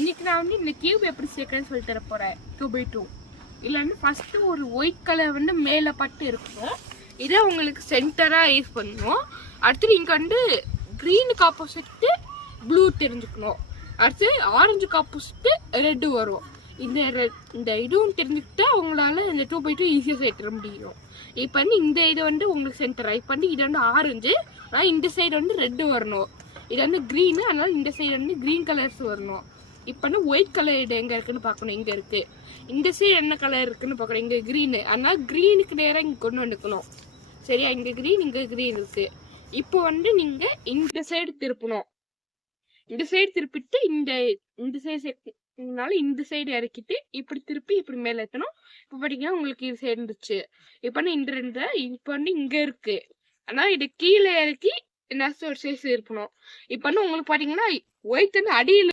இன்னைக்கு நான் வந்து இந்த கியூப் எப்படி சேர்க்கறேன்னு சொல்லி தர போறேன். 2x2 இதுல வந்து ஃபர்ஸ்ட் ஒரு ஒயிட் கலர் வந்து மேல பட்டு இருக்கும். இதை உங்களுக்கு சென்டரா யூஸ் பண்ணணும். அடுத்து இங்க வந்து கிரீனுக்கு ஆப்போசிட் ப்ளூ தெரிஞ்சுக்கணும். அடுத்து ஆரஞ்சுக்கு ஆப்போசிட் ரெட் வரும். இந்த இதுவும் தெரிஞ்சுக்கிட்டா உங்களால இந்த 2x2 ஈஸியா சேர்த்துட முடியும். இப்போ வந்து இந்த இது வந்து உங்களுக்கு சென்டரா, இப்போ வந்து இது வந்து ஆரஞ்சு, ஆனால் இந்த சைடு வந்து ரெட் வரணும். இது வந்து கிரீனு, அதனால இந்த சைடு வந்து கிரீன் கலர்ஸ் வரணும். இப்போ வந்து ஒயிட் கலர் இது எங்க இருக்குன்னு பார்க்கணும். இங்க இருக்கு. இந்த சைடு என்ன கலர் இருக்குன்னு பார்க்கணும். இங்க கிரீனு, அதனால கிரீனுக்கு நேரம் இங்க கொண்டு வந்துக்கணும். சரியா? இங்க கிரீன், இங்க கிரீன் இருக்கு. இப்போ வந்து நீங்க இந்த சைடு திருப்பணும். இந்த சைடு திருப்பிட்டு இந்த சைடுனால இந்த சைடு இறக்கிட்டு இப்படி திருப்பி இப்படி மேல ஏற்றணும். இப்போ பார்த்தீங்கன்னா உங்களுக்கு இது சேர்ந்துச்சு. இப்போ வந்து இந்த ரெண்டு இப்போ வந்து இங்க இருக்கு. ஆனா இது கீழே இறக்கி நெக்ஸ்ட் ஒரு சைஸ் இருக்கணும். இப்போ வந்து உங்களுக்கு பார்த்தீங்கன்னா ஒயிட் வந்து அடியில்